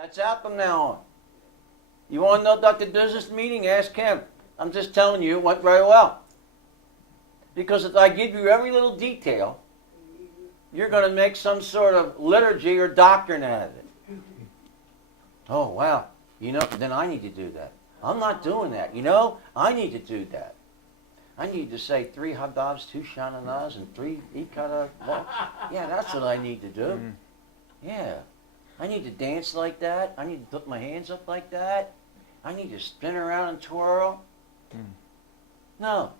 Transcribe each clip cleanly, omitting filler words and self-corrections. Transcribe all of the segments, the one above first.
That's out from now on. You want to know about the business meeting? Ask him. I'm just telling you, it went very well. Because if I give you every little detail, you're going to make some sort of liturgy or doctrine out of it. Oh, wow. Then I need to do that. I'm not doing that. I need to do that. I need to say 3 Hadavs, 2 Shananahs, and 3 Ikara. Yeah, that's what I need to do. Yeah. I need to dance like that. I need to put my hands up like that. I need to spin around and twirl. No.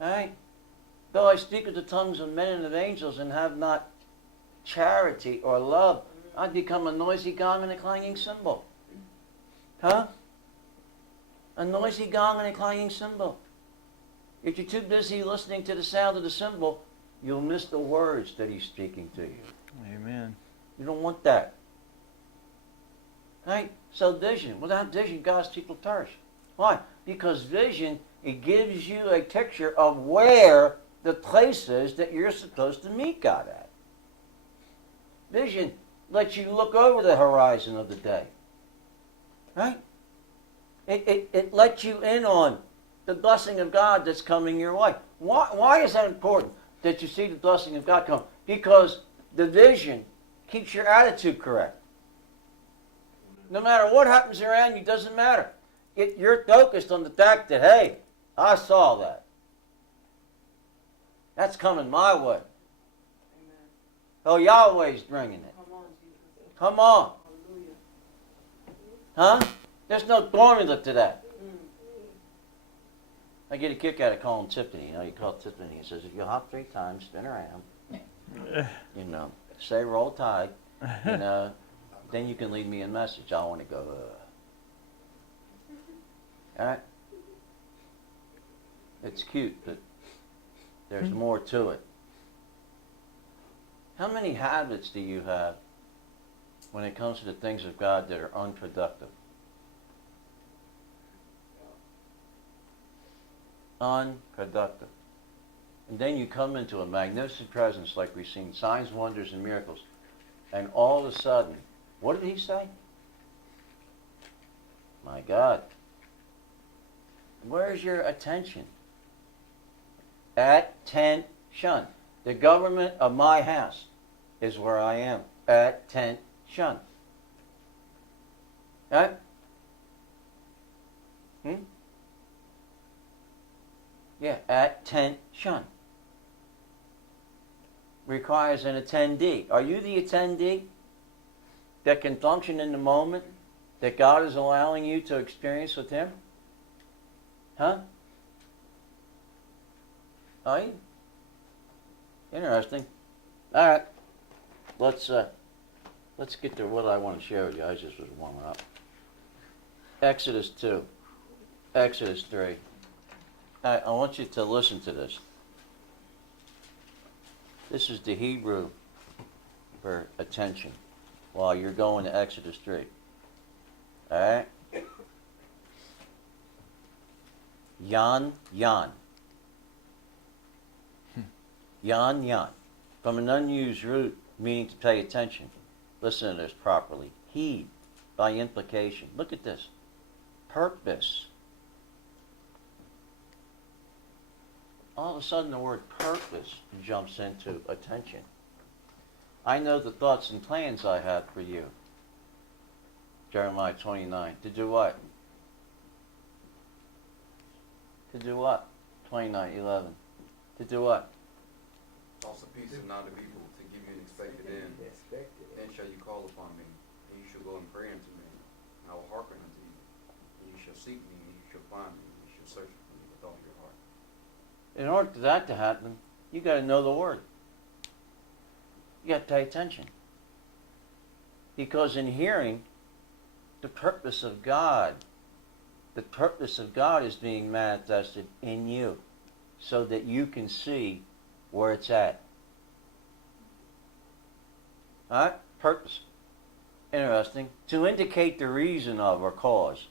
All right? Though I speak with the tongues of men and of angels and have not charity or love, I become a noisy gong and a clanging cymbal. Huh? A noisy gong and a clanging cymbal. If you're too busy listening to the sound of the cymbal, you'll miss the words that he's speaking to you. Amen. You don't want that. Right? So vision. Without vision, God's people perish. Why? Because vision, it gives you a picture of where the place is that you're supposed to meet God at. Vision lets you look over the horizon of the day. Right? It lets you in on the blessing of God that's coming your way. Why is that important that you see the blessing of God come? Because the vision keeps your attitude correct. No matter what happens around you, doesn't matter. You're focused on the fact that, hey, I saw that. That's coming my way. Amen. Oh, Yahweh's bringing it. Come on, Jesus. Come on. Hallelujah. Huh? There's no formula to that. I get a kick out of calling Tiffany. You call Tiffany. He says, if you hop 3 times, spin around, say roll tide, then you can leave me a message. I want to go, All right? It's cute, but there's more to it. How many habits do you have when it comes to the things of God that are unproductive? Unproductive. And then you come into a magnificent presence like we've seen, signs, wonders, and miracles. And all of a sudden, what did he say? My God. Where's your attention? Attention. The government of my house is where I am. Attention. Right? Yeah, attention. Requires an attendee. Are you the attendee that can function in the moment that God is allowing you to experience with Him? Huh? Are you? Interesting. All right. Let's get to what I want to share with you. I just was warming up. Exodus 2. Exodus 3. I want you to listen to this. This is the Hebrew for attention while you're going to Exodus 3. All right? Yan, yan. Yan, yan. From an unused root meaning to pay attention. Listen to this properly. Heed by implication. Look at this. Purpose. All of a sudden the word purpose jumps into attention. I know the thoughts and plans I have for you. Jeremiah 29. To do what? To do what? 29:11. To do what? Also peace and not of evil, to give you an expected end. Then shall you call upon me, and you shall go and pray unto me, and I will hearken unto you. And you shall seek me, and you shall find me, and you shall search for me with all your heart. In order for that to happen, you got to know the Word. You got to pay attention. Because in hearing, the purpose of God is being manifested in you so that you can see where it's at. All right? Purpose. Interesting. To indicate the reason of or cause.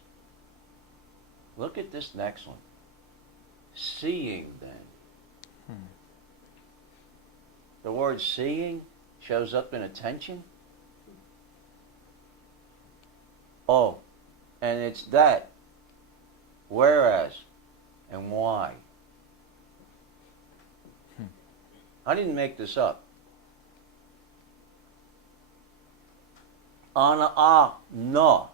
Look at this next one. Seeing then. The word seeing shows up in attention. Oh, and it's that, whereas, and why. I didn't make this up. Ana, no.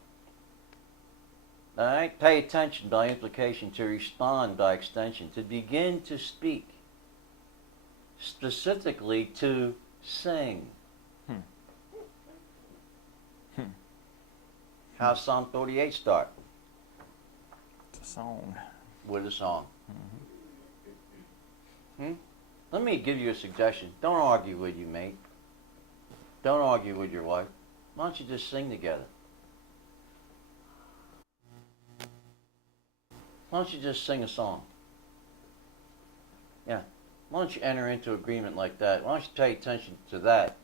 Alright? Pay attention by implication, to respond by extension, to begin to speak. Specifically to sing. How's Psalm 38 start? It's a song. With a song. Let me give you a suggestion. Don't argue with your mate. Don't argue with your wife. Why don't you just sing together? Why don't you just sing a song? Yeah. Why don't you enter into agreement like that? Why don't you pay attention to that?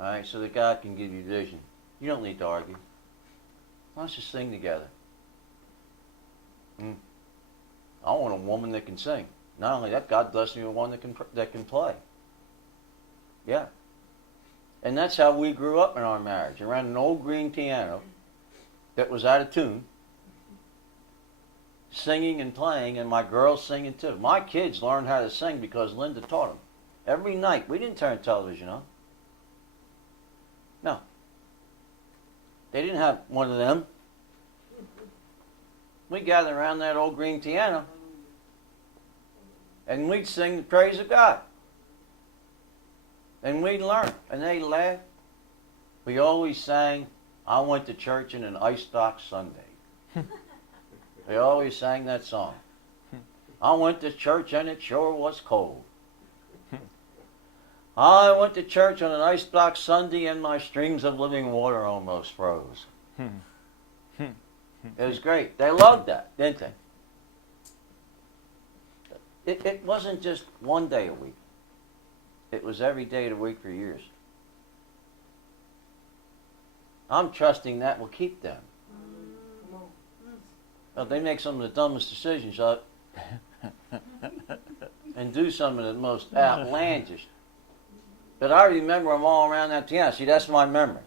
Alright, so that God can give you vision. You don't need to argue. Why don't you sing together? I want a woman that can sing. Not only that, God bless me with one that can play. Yeah. And that's how we grew up in our marriage, around an old green piano that was out of tune, singing and playing, and my girls singing too. My kids learned how to sing because Linda taught them. Every night. We didn't turn television on. No. They didn't have one of them. We gathered around that old green piano and we'd sing the praise of God. And we'd learn. And they laughed. We always sang, I went to church in an ice stock Sunday. We always sang that song. I went to church and it sure was cold. I went to church on an ice block Sunday and my streams of living water almost froze. It was great. They loved that, didn't they? It wasn't just one day a week. It was every day of the week for years. I'm trusting that will keep them. Well, they make some of the dumbest decisions and do some of the most outlandish. But I remember them all around that piano. See, that's my memory.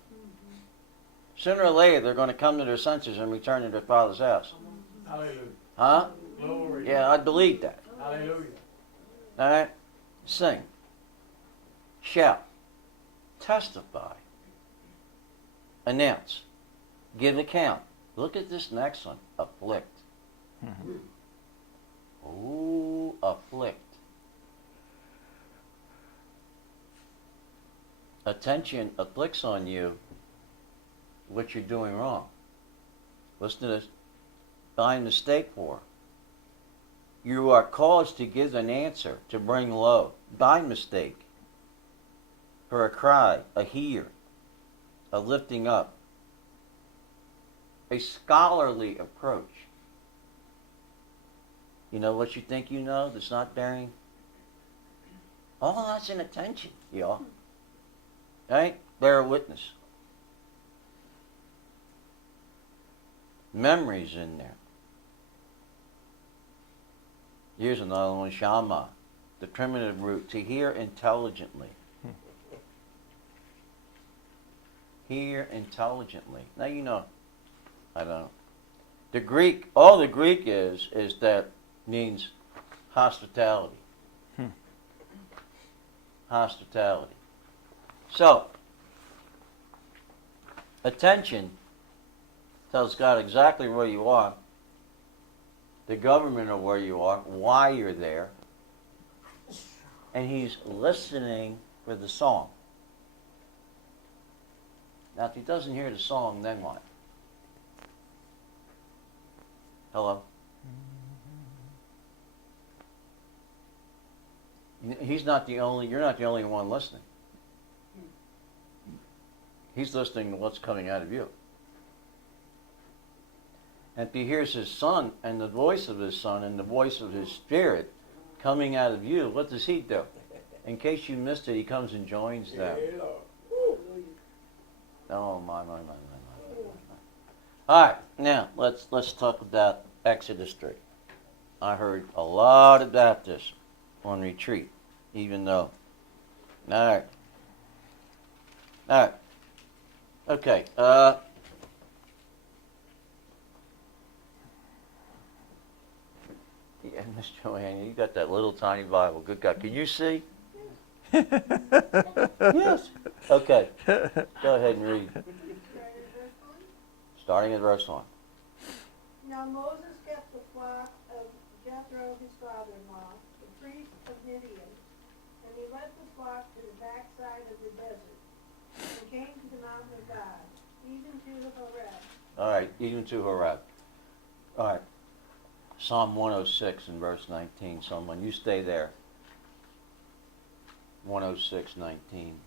Sooner or later, they're going to come to their senses and return to their father's house. Hallelujah. Huh? Glory. Yeah, I believe that. Hallelujah. All right? Sing. Shout. Testify. Announce. Give account. Look at this next one. Afflict. Ooh, afflict. Attention afflicts on you what you're doing wrong. Listen to this. Find mistake for. You are caused to give an answer, to bring low. By mistake. For a cry, a hear, a lifting up. A scholarly approach. You know what you think you know that's not bearing? All that's in attention, y'all. Right? Bear witness. Memories in there. Here's another one, shama, the primitive root, to hear intelligently. Hear intelligently. Now you know, I don't know. The Greek, all the Greek is that means hospitality. Hospitality. So, attention tells God exactly where you are, the government of where you are, why you're there, and He's listening for the song. Now, if He doesn't hear the song, then what? Hello? He's not the only, you're not the only one listening. He's listening to what's coming out of you. And if He hears His Son and the voice of His Son and the voice of His Spirit coming out of you, what does He do? In case you missed it, He comes and joins them. Oh, my. All right, now let's talk about Exodus 3. I heard a lot about this on retreat, even though. All right. Okay. Yeah, Miss Joanne, you got that little tiny Bible. Good God. Can you see? Yes. Okay. Go ahead and read. Starting at verse 1. Now Moses kept the flock of Jethro his father-in-law, the priest of Midian, and he led the flock to the backside of the desert, and came to the mountain of God, even to the Horeb. All right, even to Horeb. All right. Psalm 106 and verse 19. Someone, you stay there. 106:19.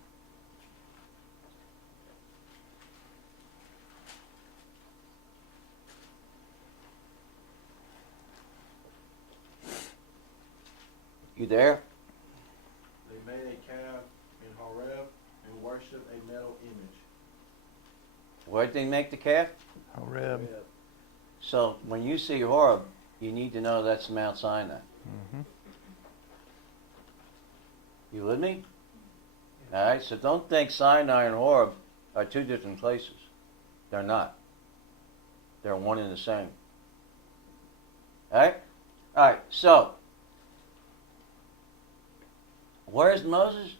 You there? They made a calf in Horeb and worshipped a metal image. Where did they make the calf? Horeb. So when you see Horeb, you need to know that's Mount Sinai. Mm-hmm. You with me? All right, so don't think Sinai and Horeb are two different places. They're not. They're one and the same. All right? All right, so where's Moses?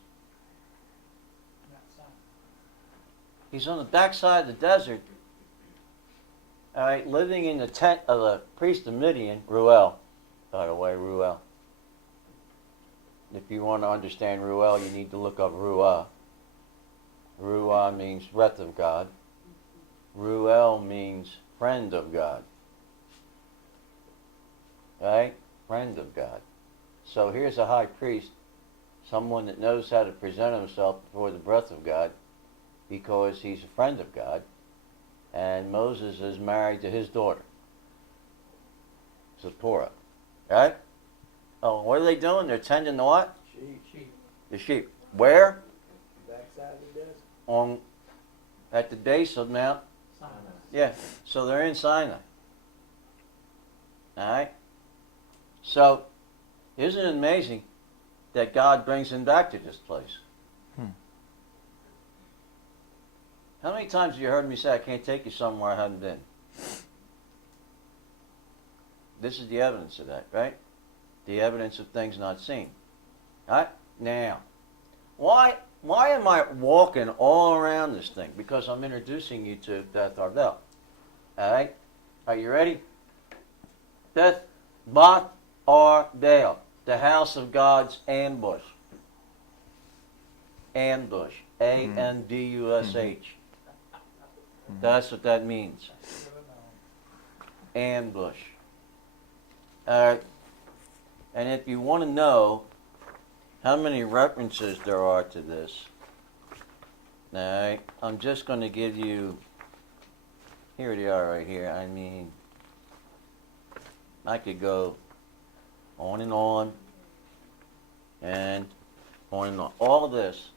He's on the backside of the desert, all right, living in the tent of the priest of Midian, Ruel, by the way, Ruel. If you want to understand Ruel, you need to look up Ruah. Ruah means breath of God. Ruel means friend of God. Right? Friend of God. So here's a high priest, someone that knows how to present himself before the breath of God because he's a friend of God. And Moses is married to his daughter, Zipporah. Right? Oh, what are they doing? They're tending the what? Sheep. The sheep. Where? Backside of the desert. At the base of Mount? Sinai. Yeah. So they're in Sinai. Alright? So, isn't it amazing that God brings him back to this place? How many times have you heard me say, I can't take you somewhere I haven't been? This is the evidence of that, right? The evidence of things not seen. All right? Now, why am I walking all around this thing? Because I'm introducing you to Beth Arbel. All right? Are you ready? Beth Arbel, the house of God's ambush. Ambush. A-N-B-U-S-H. That's what that means. Ambush. All right. And if you want to know how many references there are to this, all right, I'm just going to give you, here they are right here. I mean, I could go on and on and on and on. All of this,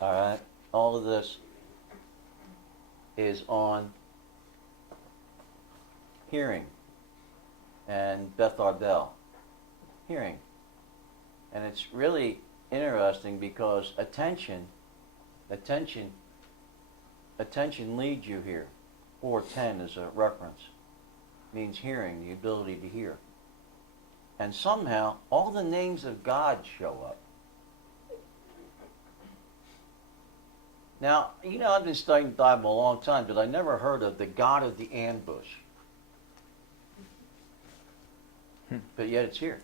all right, all of this is on hearing and Beth Arbel. Hearing. And it's really interesting because attention leads you here. 410 is a reference. Means hearing, the ability to hear. And somehow all the names of God show up. Now, you know, I've been studying the Bible a long time, but I never heard of the God of the ambush. But yet it's here.